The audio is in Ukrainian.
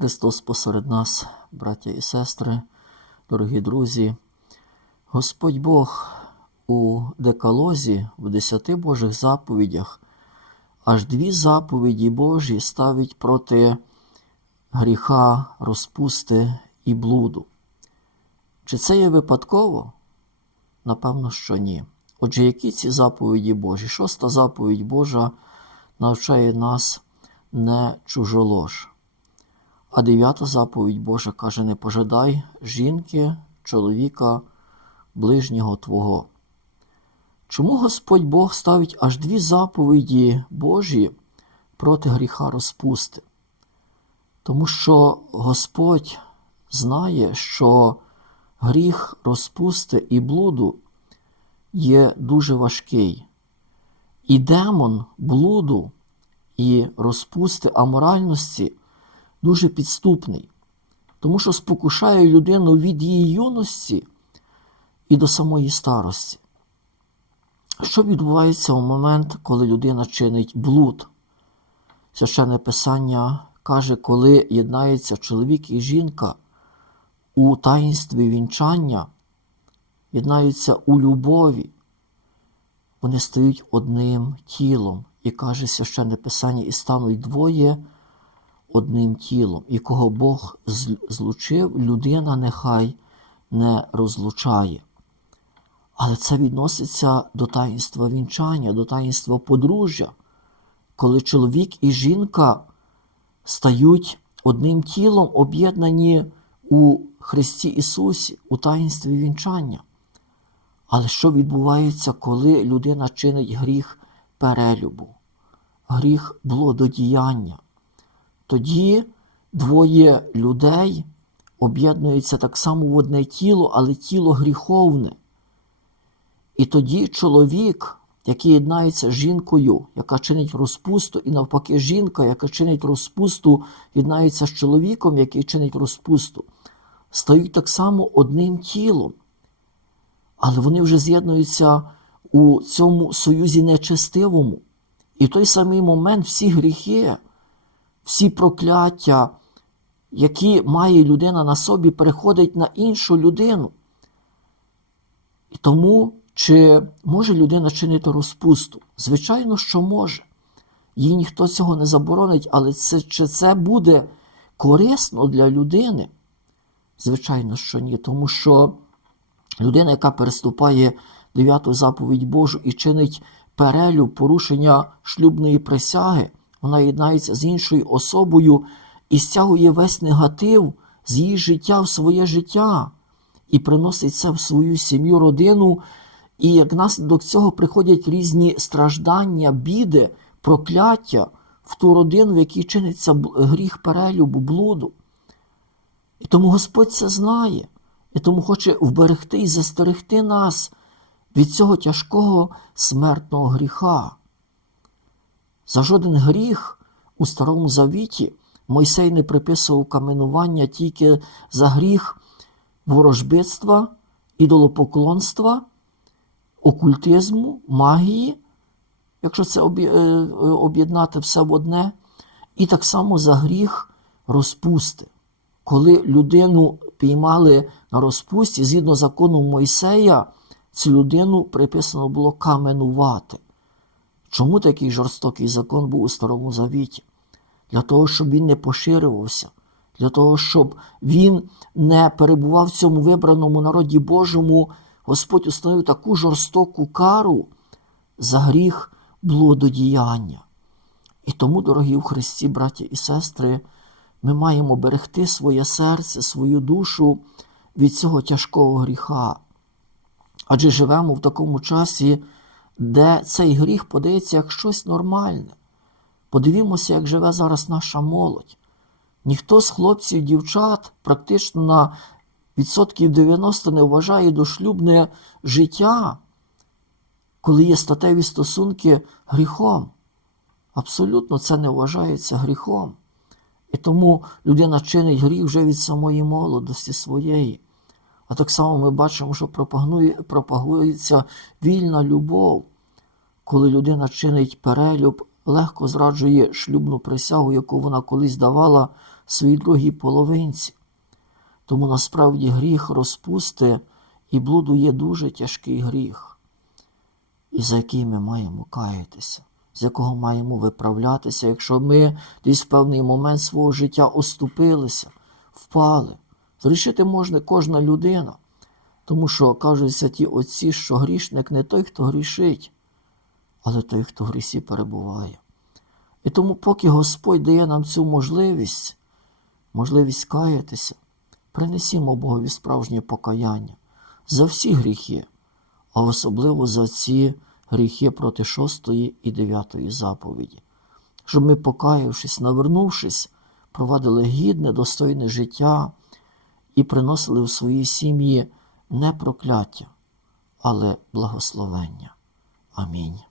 Христос посеред нас, браття і сестри, дорогі друзі. Господь Бог у Декалозі, в десяти Божих заповідях, аж дві заповіді Божі ставить проти гріха, розпусти і блуду. Чи це є випадково? Напевно, що ні. Отже, які ці заповіді Божі? Шоста заповідь Божа навчає нас не чужолож. А дев'ята заповідь Божа каже: не пожадай жінки, чоловіка, ближнього Твого. Чому Господь Бог ставить аж дві заповіді Божі проти гріха розпусти? Тому що Господь знає, що гріх розпусти і блуду є дуже важкий. І демон блуду і розпусти аморальності дуже підступний, тому що спокушає людину від її юності і до самої старості. Що відбувається у момент, коли людина чинить блуд? Священне Писання каже, коли єднається чоловік і жінка у таїнстві вінчання, єднаються у любові, вони стають одним тілом, і каже священне Писання, і стануть двоє одним тілом, і кого Бог злучив, людина нехай не розлучає. Але це відноситься до таїнства вінчання, до таїнства подружжя, коли чоловік і жінка стають одним тілом, об'єднані у Христі Ісусі, у таїнстві вінчання. Але що відбувається, коли людина чинить гріх перелюбу, гріх блудодіяння? Тоді двоє людей об'єднуються так само в одне тіло, але тіло гріховне. І тоді чоловік, який єднається з жінкою, яка чинить розпусту, і навпаки, жінка, яка чинить розпусту, єднається з чоловіком, який чинить розпусту, стають так само одним тілом. Але вони вже з'єднуються у цьому союзі нечестивому. І в той самий момент всі гріхи, всі прокляття, які має людина на собі, переходять на іншу людину. І тому, чи може людина чинити розпусту? Звичайно, що може. Їй ніхто цього не заборонить, але це, чи це буде корисно для людини? Звичайно, що ні. Тому що людина, яка переступає дев'яту заповідь Божу і чинить перелюб порушення шлюбної присяги, вона єднається з іншою особою і стягує весь негатив з її життя в своє життя і приносить це в свою сім'ю, родину. І як наслідок цього приходять різні страждання, біди, прокляття в ту родину, в якій чиниться гріх перелюбу, блуду. І тому Господь це знає, і тому хоче вберегти і застерегти нас від цього тяжкого смертного гріха. За жоден гріх у Старому Завіті Мойсей не приписував каменування тільки за гріх ворожбитства, ідолопоклонства, окультизму, магії, якщо це об'єднати все в одне, і так само за гріх розпусти. Коли людину піймали на розпусті, згідно закону Мойсея, цю людину приписано було каменувати. Чому такий жорстокий закон був у Старому Завіті? Для того, щоб він не поширювався, для того, щоб він не перебував в цьому вибраному народі Божому, Господь установив таку жорстоку кару за гріх блудодіяння. І тому, дорогі в Христі, браті і сестри, ми маємо берегти своє серце, свою душу від цього тяжкого гріха. Адже живемо в такому часі, де цей гріх подається як щось нормальне. Подивімося, як живе зараз наша молодь. Ніхто з хлопців і дівчат практично на відсотків 90 не вважає дошлюбне життя, коли є статеві стосунки гріхом. Абсолютно це не вважається гріхом. І тому людина чинить гріх вже від самої молодості своєї. А так само ми бачимо, що пропагується вільна любов, коли людина чинить перелюб, легко зраджує шлюбну присягу, яку вона колись давала своїй другій половинці. Тому насправді гріх розпусти і блуду є дуже тяжкий гріх, і за який ми маємо каятися, з якого маємо виправлятися, якщо ми десь в певний момент свого життя оступилися, впали. Зрішити може кожна людина, тому що кажуть святі отці, що грішник не той, хто грішить, але той, хто в грісі перебуває. І тому, поки Господь дає нам цю можливість, можливість каятися, принесімо Богові справжнє покаяння за всі гріхи, а особливо за ці гріхи проти шостої і дев'ятої заповіді, щоб ми, покаявшись, навернувшись, провадили гідне, достойне життя і приносили в свої сім'ї не прокляття, але благословення. Амінь.